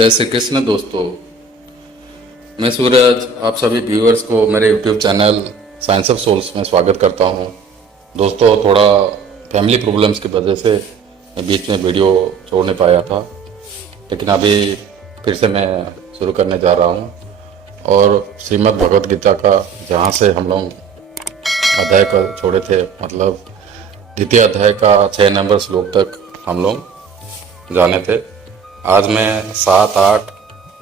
जय श्री कृष्ण दोस्तों। मैं सूरज आप सभी व्यूअर्स को मेरे YouTube channel science of souls में स्वागत करता हूं। दोस्तों, थोड़ा फैमिली प्रॉब्लम्स की वजह से मैं बीच में वीडियो छोड़ नहीं पाया था, लेकिन अभी फिर से मैं शुरू करने जा रहा हूं। और श्रीमद् भगवद गीता का जहां से हम लोग अध्याय का छोड़े थे, मतलब द्वितीय अध्याय का 6 नंबर श्लोक तक हम लोग जाने थे। आज मैं 7, 8,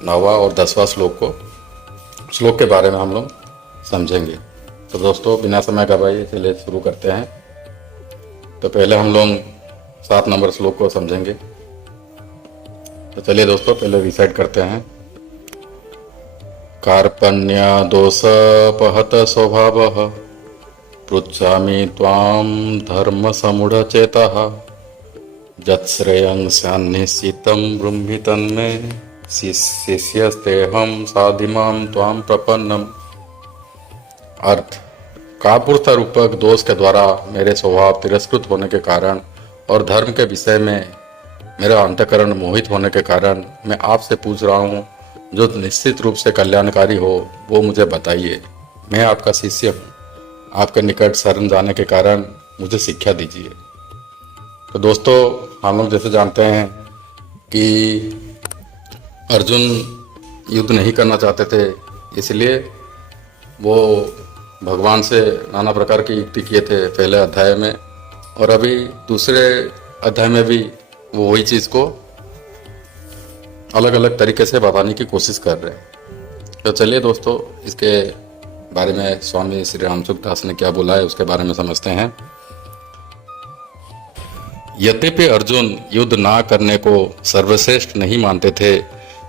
9वां और 10वां श्लोक के बारे में हम लोग समझेंगे। तो दोस्तों, बिना समय गवाए चलिए शुरू करते हैं। तो पहले हम लोग 7 नंबर श्लोक को समझेंगे। तो चलिए दोस्तों, पहले रिसाइट करते हैं। कार्पण्य दोषपहत स्वभावः पृच्छामि त्वां धर्म समूढ़चेतः यत्श्रेयं स्यान्निश्चितं ब्रूहि तन्मे शिष्यस्तेऽहं साधिमां त्वां प्रपन्नम्। अर्थ: कापुरुष रूपक दोष के द्वारा मेरे स्वभाव तिरस्कृत होने के कारण और धर्म के विषय में मेरा अंतःकरण मोहित होने के कारण मैं आपसे पूछ रहा हूँ, जो निश्चित रूप से कल्याणकारी हो वो मुझे बताइए। मैं आपका शिष्य हूँ, आपके निकट शरण जाने के कारण मुझे शिक्षा दीजिए। तो दोस्तों, हम लोग जैसे जानते हैं कि अर्जुन युद्ध नहीं करना चाहते थे, इसलिए वो भगवान से नाना प्रकार की युक्ति किए थे पहले अध्याय में, और अभी दूसरे अध्याय में भी वो वही चीज़ को अलग अलग तरीके से बताने की कोशिश कर रहे हैं। तो चलिए दोस्तों, इसके बारे में स्वामी श्री रामसुख दास ने क्या बोला है उसके बारे में समझते हैं। यद्यपि अर्जुन युद्ध ना करने को सर्वश्रेष्ठ नहीं मानते थे,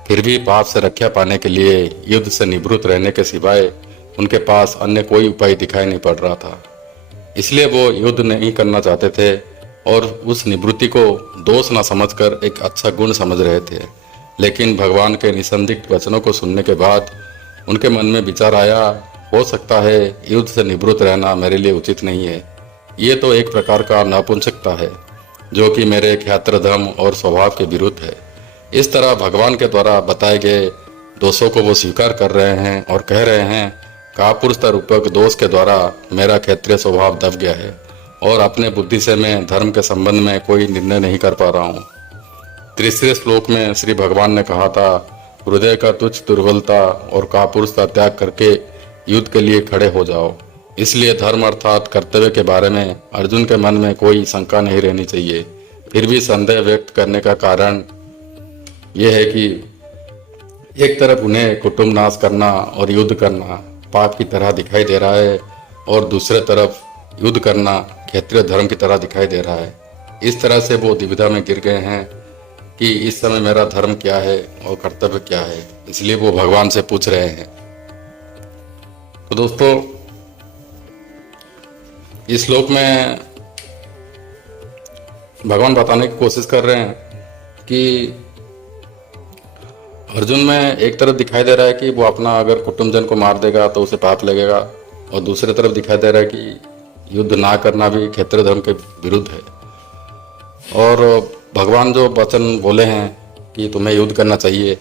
फिर भी पाप से रक्षा पाने के लिए युद्ध से निवृत्त रहने के सिवाय उनके पास अन्य कोई उपाय दिखाई नहीं पड़ रहा था। इसलिए वो युद्ध नहीं करना चाहते थे और उस निवृत्ति को दोष न समझकर एक अच्छा गुण समझ रहे थे। लेकिन भगवान के निसंदिग्ध वचनों को सुनने के बाद उनके मन में विचार आया, हो सकता है युद्ध से निवृत्त रहना मेरे लिए उचित नहीं है। ये तो एक प्रकार का नपुंसकता है जो कि मेरे क्षात्रधर्म और स्वभाव के विरुद्ध है। इस तरह भगवान के द्वारा बताए गए दोषों को वो स्वीकार कर रहे हैं और कह रहे हैं, कापुरुष रूपक दोष के द्वारा मेरा क्षत्रिय स्वभाव दब गया है और अपने बुद्धि से मैं धर्म के संबंध में कोई निर्णय नहीं कर पा रहा हूँ। तीसरे श्लोक में श्री भगवान ने कहा था, हृदय का तुच्छ दुर्बलता और कापुरुषता त्याग करके युद्ध के लिए खड़े हो जाओ। इसलिए धर्म अर्थात कर्तव्य के बारे में अर्जुन के मन में कोई शंका नहीं रहनी चाहिए। फिर भी संदेह व्यक्त करने का कारण यह है कि एक तरफ उन्हें कुटुंब नाश करना और युद्ध करना पाप की तरह दिखाई दे रहा है और दूसरे तरफ युद्ध करना क्षत्रिय धर्म की तरह दिखाई दे रहा है। इस तरह से वो दुविधा में गिर गए हैं कि इस समय मेरा धर्म क्या है और कर्तव्य क्या है। इसलिए वो भगवान से पूछ रहे हैं। तो दोस्तों, इस श्लोक में भगवान बताने की कोशिश कर रहे हैं कि अर्जुन में एक तरफ दिखाई दे रहा है कि वो अपना अगर कुटुंबजन को मार देगा तो उसे पाप लगेगा, और दूसरी तरफ दिखाई दे रहा है कि युद्ध ना करना भी क्षत्रिय धर्म के विरुद्ध है। और भगवान जो वचन बोले हैं कि तुम्हें युद्ध करना चाहिए,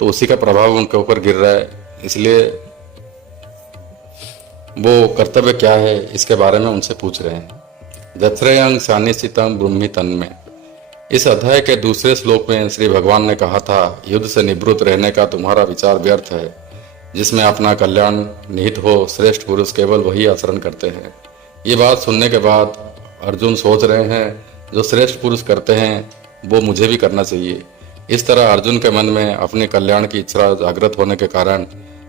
तो उसी का प्रभाव उनके ऊपर गिर रहा है। इसलिए वो कर्तव्य क्या है इसके बारे में उनसे पूछ रहे हैं। यत्श्रेयं स्यान्निश्चितं ब्रूहि तन्मे। इस अध्याय के दूसरे श्लोक में श्री भगवान ने कहा था, युद्ध से निवृत्त रहने का तुम्हारा विचार व्यर्थ है, जिसमें अपना कल्याण निहित हो। श्रेष्ठ पुरुष केवल वही आचरण करते हैं। ये बात सुनने के बाद अर्जुन सोच रहे हैं, जो श्रेष्ठ पुरुष करते हैं वो मुझे भी करना चाहिए। इस तरह अर्जुन के मन में अपने कल्याण की इच्छा जागृत होने के कारण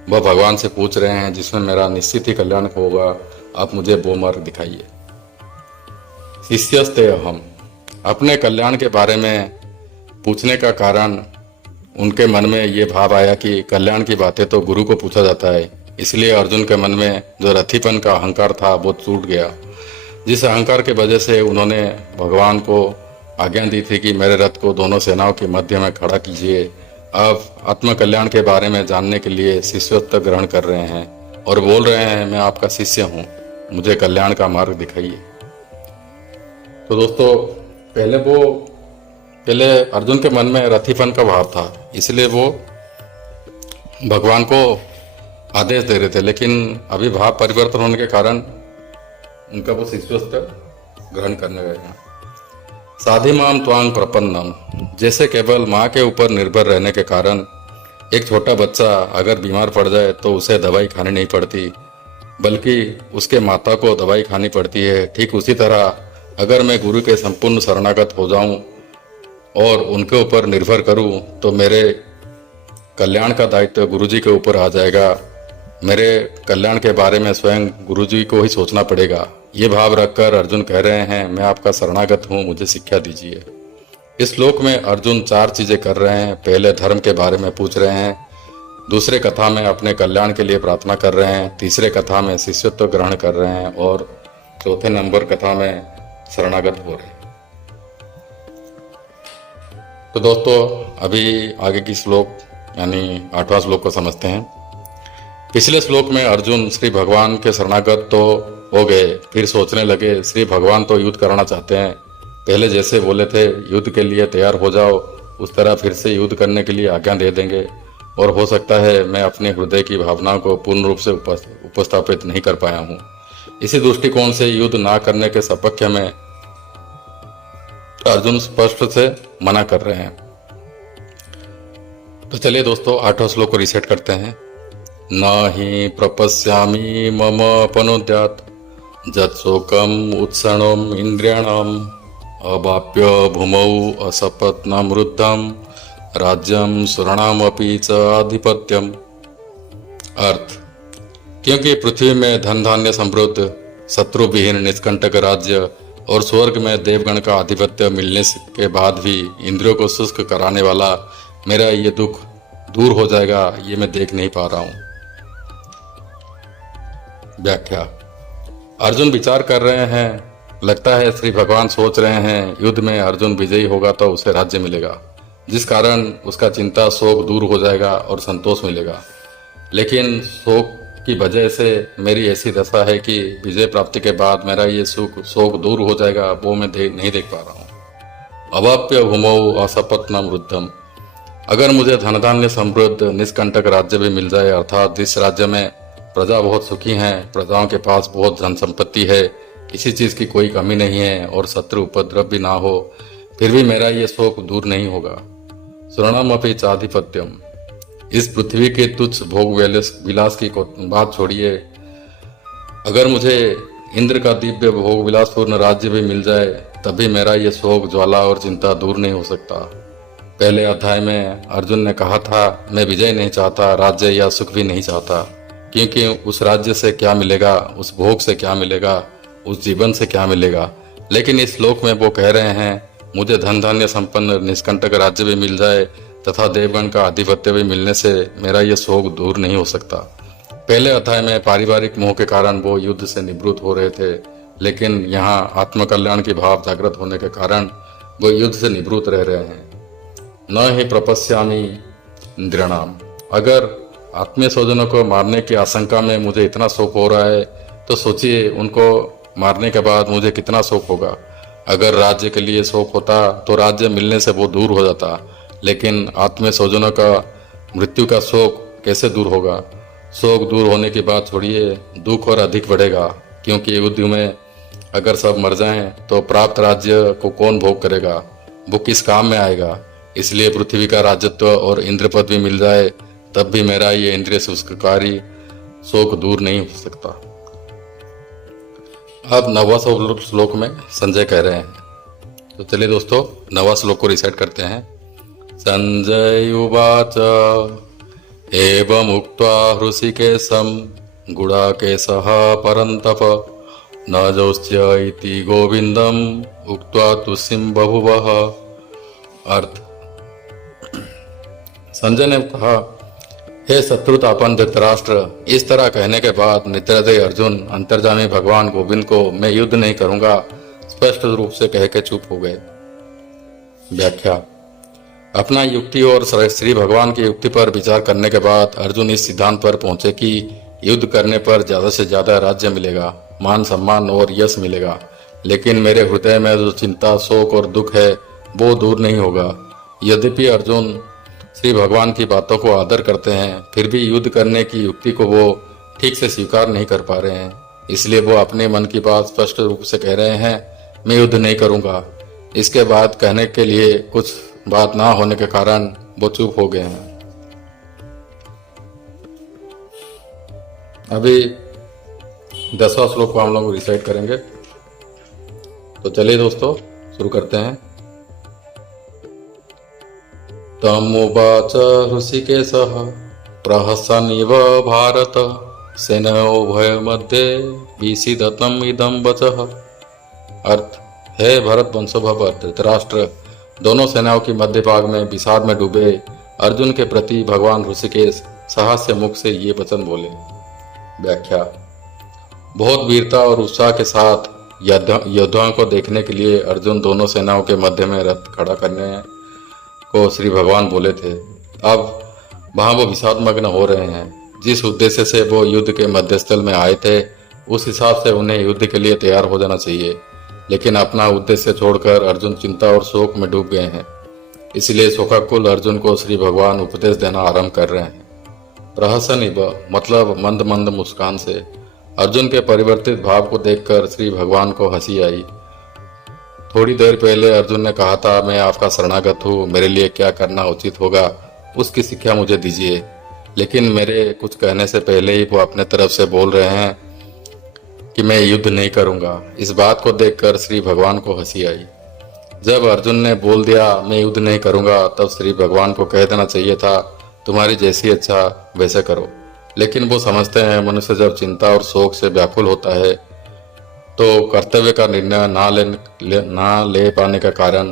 वह भगवान से पूछ रहे हैं, जिसमें मेरा निश्चित ही कल्याण होगा, आप मुझे वो मार्ग दिखाइए। शिष्यस्ते अहम। अपने कल्याण के बारे में पूछने का कारण उनके मन में ये भाव आया कि कल्याण की बातें तो गुरु को पूछा जाता है। इसलिए अर्जुन के मन में जो रथिपन का अहंकार था वो टूट गया, जिस अहंकार के वजह से उन्होंने भगवान को आज्ञा दी थी कि मेरे रथ को दोनों सेनाओं के मध्य में खड़ा कीजिए। अब आत्म कल्याण के बारे में जानने के लिए शिष्यत्व ग्रहण कर रहे हैं और बोल रहे हैं, मैं आपका शिष्य हूँ, मुझे कल्याण का मार्ग दिखाइए। तो दोस्तों, पहले वो पहले अर्जुन के मन में रथिपन का भाव था, इसलिए वो भगवान को आदेश दे रहे थे, लेकिन अभी भाव परिवर्तन होने के कारण उनका वो शिष्यत्व ग्रहण करने गए हैं। साधिमाम त्वांग प्रपन्नम, जैसे केवल माँ के ऊपर निर्भर रहने के कारण एक छोटा बच्चा अगर बीमार पड़ जाए तो उसे दवाई खानी नहीं पड़ती, बल्कि उसके माता को दवाई खानी पड़ती है, ठीक उसी तरह अगर मैं गुरु के संपूर्ण शरणागत हो जाऊं और उनके ऊपर निर्भर करूं तो मेरे कल्याण का दायित्व गुरु जी के ऊपर आ जाएगा। मेरे कल्याण के बारे में स्वयं गुरु जी को ही सोचना पड़ेगा। ये भाव रखकर अर्जुन कह रहे हैं, मैं आपका शरणागत हूँ, मुझे शिक्षा दीजिए। इस श्लोक में अर्जुन 4 चीजें कर रहे हैं। पहले धर्म के बारे में पूछ रहे हैं, दूसरे कथा में अपने कल्याण के लिए प्रार्थना कर रहे हैं, तीसरे कथा में शिष्यत्व ग्रहण कर रहे हैं और चौथे नंबर कथा में शरणागत हो रहे हैं। तो दोस्तों, अभी आगे की श्लोक यानी 8वां श्लोक को समझते हैं। पिछले श्लोक में अर्जुन श्री भगवान के शरणागत तो हो गए, फिर सोचने लगे श्री भगवान तो युद्ध करना चाहते हैं, पहले जैसे बोले थे युद्ध के लिए तैयार हो जाओ, उस तरह फिर से युद्ध करने के लिए आज्ञा दे देंगे, और हो सकता है मैं अपने हृदय की भावनाओं को पूर्ण रूप से उपस्थापित नहीं कर पाया हूँ। इसी दृष्टिकोण से युद्ध ना करने के सपक्ष में अर्जुन स्पष्ट से मना कर रहे हैं। तो चलिए दोस्तों, 8वां श्लोक को रीसेट करते हैं। न हि प्रपश्यामि मम पनुद्यात् जत्शोकम उत्सणम इंद्रियाणाम अवाप्य भूमौ असपत्नम रुद्धम राज्यम सुरणामपि च आधिपत्यम। अर्थ, क्योंकि पृथ्वी में धन धान्य समृद्ध, शत्रु विहीन निष्कंटक राज्य और स्वर्ग में देवगण का आधिपत्य मिलने के बाद भी इंद्रियों को शुष्क कराने वाला मेरा ये दुख दूर हो जाएगा, ये मैं देख नहीं पा रहा हूं। व्याख्या, अर्जुन विचार कर रहे हैं, लगता है श्री भगवान सोच रहे हैं युद्ध में अर्जुन विजयी होगा तो उसे राज्य मिलेगा, जिस कारण उसका चिंता शोक दूर हो जाएगा और संतोष मिलेगा। लेकिन शोक की वजह से मेरी ऐसी दशा है कि विजय प्राप्ति के बाद मेरा ये शोक दूर हो जाएगा, वो मैं नहीं देख पा रहा हूँ। अवाप्य भूमौ असपत्नम रुद्धम, अगर मुझे धन धान्य समृद्ध निष्कंटक राज्य भी मिल जाए, अर्थात जिस राज्य में प्रजा बहुत सुखी हैं, प्रजाओं के पास बहुत धन संपत्ति है, किसी चीज की कोई कमी नहीं है और शत्रु उपद्रव भी ना हो, फिर भी मेरा ये शोक दूर नहीं होगा। सुरणमपि चाधिपत्यम, इस पृथ्वी के तुच्छ भोग विलास की बात छोड़िए, अगर मुझे इंद्र का दिव्य भोग विलासपूर्ण राज्य भी मिल जाए तब भी मेरा ये शोक ज्वाला और चिंता दूर नहीं हो सकता। पहले अध्याय में अर्जुन ने कहा था, मैं विजय नहीं चाहता, राज्य या सुख भी नहीं चाहता, क्योंकि उस राज्य से क्या मिलेगा, उस भोग से क्या मिलेगा, उस जीवन से क्या मिलेगा। लेकिन इस श्लोक में वो कह रहे हैं, मुझे धन धान्य संपन्न निष्कंटक राज्य भी मिल जाए तथा देवगण का आधिपत्य भी मिलने से मेरा ये शोक दूर नहीं हो सकता। पहले अध्याय में पारिवारिक मोह के कारण वो युद्ध से निवृत्त हो रहे थे, लेकिन यहाँ आत्मकल्याण की भाव जागृत होने के कारण वो युद्ध से निवृत्त रह रहे हैं। न ही प्रपश्यामि इंद्रियाणाम, अगर आत्मीय स्वजनों को मारने की आशंका में मुझे इतना शोक हो रहा है तो सोचिए उनको मारने के बाद मुझे कितना शोक होगा। अगर राज्य के लिए शोक होता तो राज्य मिलने से वो दूर हो जाता, लेकिन आत्मीय स्वजनों का मृत्यु का शोक कैसे दूर होगा। शोक दूर होने की बात छोड़िए, दुख और अधिक बढ़ेगा, क्योंकि युद्ध में अगर सब मर जाएं तो प्राप्त राज्य को कौन भोग करेगा, वो किस काम में आएगा। इसलिए पृथ्वी का राज्यत्व और इंद्रपद भी मिल जाए तब भी मेरा ये इंद्रिय शुष्ककारी शोक दूर नहीं हो सकता। अब 9वां श्लोक में संजय कह रहे हैं, तो चलिए दोस्तों 9वां श्लोक को रिसेट करते हैं। संजय उवाच एवं उक्त्वा हृषिकेशं गुडाकेशः परन्तप न जोत्स्य इति गोविंदम उक्त्वा तुष्यं बभुवः। अर्थ, संजय ने कहा, हे शत्रुतापन धृतराष्ट्र, इस तरह कहने के बाद निद्रादेय अर्जुन अंतर्जामी भगवान गोविंद को मैं युद्ध नहीं करूंगा स्पष्ट रूप से कह के चुप हो गए। व्याख्या, अपना युक्ति और श्री भगवान की युक्ति पर विचार करने के बाद अर्जुन इस सिद्धांत पर पहुंचे कि युद्ध करने पर ज्यादा से ज्यादा राज्य मिलेगा, मान सम्मान और यश मिलेगा, लेकिन मेरे हृदय में जो चिंता शोक और दुख है वो दूर नहीं होगा। यद्यपि अर्जुन श्री भगवान की बातों को आदर करते हैं, फिर भी युद्ध करने की युक्ति को वो ठीक से स्वीकार नहीं कर पा रहे हैं। इसलिए वो अपने मन की बात स्पष्ट रूप से कह रहे हैं, मैं युद्ध नहीं करूंगा। इसके बाद कहने के लिए कुछ बात ना होने के कारण वो चुप हो गए हैं। अभी 10वां श्लोक को हम लोग रिसाइट करेंगे। तो चलिए दोस्तों शुरू करते हैं। तमुवाच ऋषिकेशः प्रहसन्निव भारत सेनयोर्भय मध्ये विषीदतम् इदं वचः। अर्थ, हे भरत वंशोद्भव धृतराष्ट्र, दोनों सेनाओं की मध्य भाग में विषाद में डूबे अर्जुन के प्रति भगवान ऋषिकेश साहस से मुख से ये वचन बोले। व्याख्या। बहुत वीरता और उत्साह के साथ योद्धाओं को देखने के लिए अर्जुन दोनों सेनाओं के मध्य में रथ खड़ा करने को श्री भगवान बोले थे। अब वहां वो विषादमग्न हो रहे हैं। जिस उद्देश्य से वो युद्ध के मध्यस्थल में आए थे, उस हिसाब से उन्हें युद्ध के लिए तैयार हो जाना चाहिए, लेकिन अपना उद्देश्य छोड़कर अर्जुन चिंता और शोक में डूब गए हैं। इसलिए शोकाकुल अर्जुन को श्री भगवान उपदेश देना आरंभ कर रहे हैं। प्रहसनिव मतलब मंद मंद मुस्कान से। अर्जुन के परिवर्तित भाव को देखकर श्री भगवान को हंसी आई। थोड़ी देर पहले अर्जुन ने कहा था, मैं आपका शरणागत हूँ, मेरे लिए क्या करना उचित होगा उसकी शिक्षा मुझे दीजिए। लेकिन मेरे कुछ कहने से पहले ही वो अपने तरफ से बोल रहे हैं कि मैं युद्ध नहीं करूंगा। इस बात को देखकर श्री भगवान को हंसी आई। जब अर्जुन ने बोल दिया मैं युद्ध नहीं करूंगा, तब श्री भगवान को कह देना चाहिए था, तुम्हारी जैसी इच्छा वैसे करो। लेकिन वो समझते हैं मनुष्य जब चिंता और शोक से व्याकुल होता है तो कर्तव्य का निर्णय ना ले पाने का कारण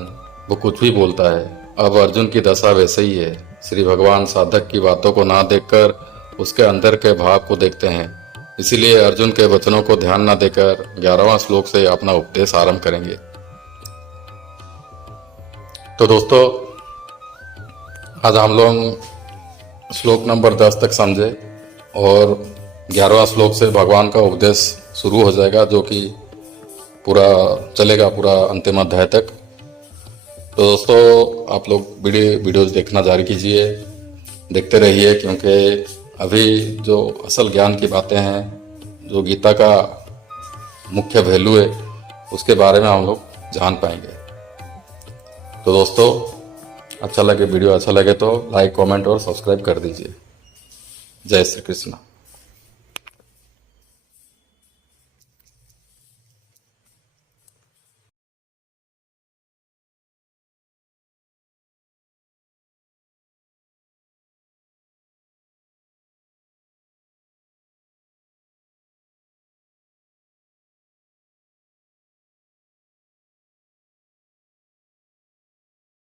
वो कुछ भी बोलता है। अब अर्जुन की दशा वैसे ही है। श्री भगवान साधक की बातों को ना देखकर उसके अंदर के भाव को देखते हैं। इसीलिए अर्जुन के वचनों को ध्यान न देकर 11वां श्लोक से अपना उपदेश आरंभ करेंगे। तो दोस्तों आज हम लोग श्लोक नंबर 10 तक समझे और 11वां श्लोक से भगवान का उपदेश शुरू हो जाएगा, जो कि पूरा चलेगा पूरा अंतिम अध्याय तक। तो दोस्तों आप लोग वीडियोज देखना जारी कीजिए, देखते रहिए, क्योंकि अभी जो असल ज्ञान की बातें हैं, जो गीता का मुख्य वैल्यू है, उसके बारे में हम लोग जान पाएंगे। तो दोस्तों वीडियो अच्छा लगे तो लाइक, कमेंट और सब्सक्राइब कर दीजिए। जय श्री कृष्ण।